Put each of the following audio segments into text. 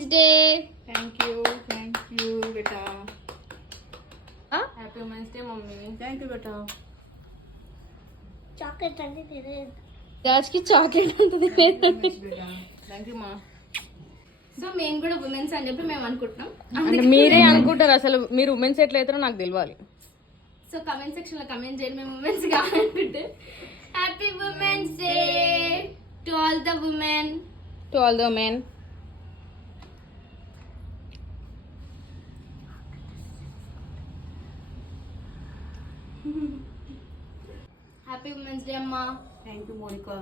Women's day. Thank you beta. Happy women's day mummy. Thank you beta. Chocolate అంటే తెలియదు. రాజ్కి chocolate ఉంటుంది. Thank you మా. So మేము కూడా ఉమెన్స్ అని చెప్పి మేము అనుకుంటున్నాం. అంటే మీరే అనుకుంటారు, అసలు మీరు ఉమెన్స్ ఎట్లయితారో నాకు తెలియాలి. సో కమెంట్ సెక్షన్ లో కమెంట్ చేయండి మేము ఉమెన్స్ కావాలనుకుంటే. Happy women's day to all the women. To all the men. Happy women's day అమ్మా. Thank you Monica.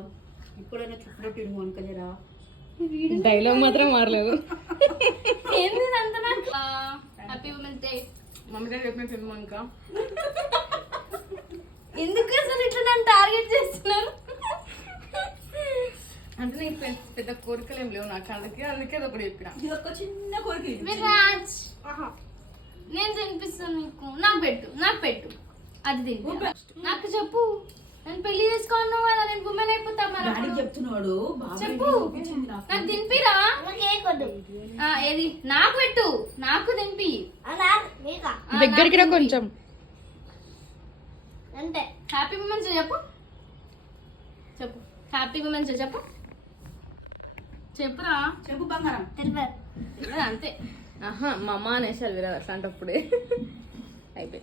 ఇప్పుడైనా చెప్పినట్టు మోనికా జరా డైలాగ్ మాత్రం మారలేదు. ఏంది అంత happy women's day. Mummy daddy చెప్పిన ఇంకా ఎందుకు అసలు ఇట్లా నన్ను టార్గెట్ చేస్తున్నారు? అంటే నీకు పెద్ద కోరికలు ఏం లేవు నా కళ్ళకి, అందుకే అది ఒకటి చెప్పిన. ఇది ఒక చిన్న కోరిక. విరాజ్ నేను తినిపిస్తాను నీకు. నాకు పెట్టు అది తిని నాకు చెప్పు. నేను పెళ్లి చేసుకోను కదా, నేను ఉమెన్ అయిపోతా. మరి చెప్తున్నాడు చెప్పు, నాకు తినిపిరా. ఏది నాకు పెట్టు, నాకు తినిపి. దగ్గరికి రా కొంచెం. అంటే హ్యాపీ ఉమెన్స్ చెప్పు. హ్యాపీ ఉమెన్స్ చెప్పురా. చెప్పు బంగారం. అంతే. ఆహా మా అమ్మ అనేసారు విరాదు అట్లాంటప్పుడే అయిపోయి.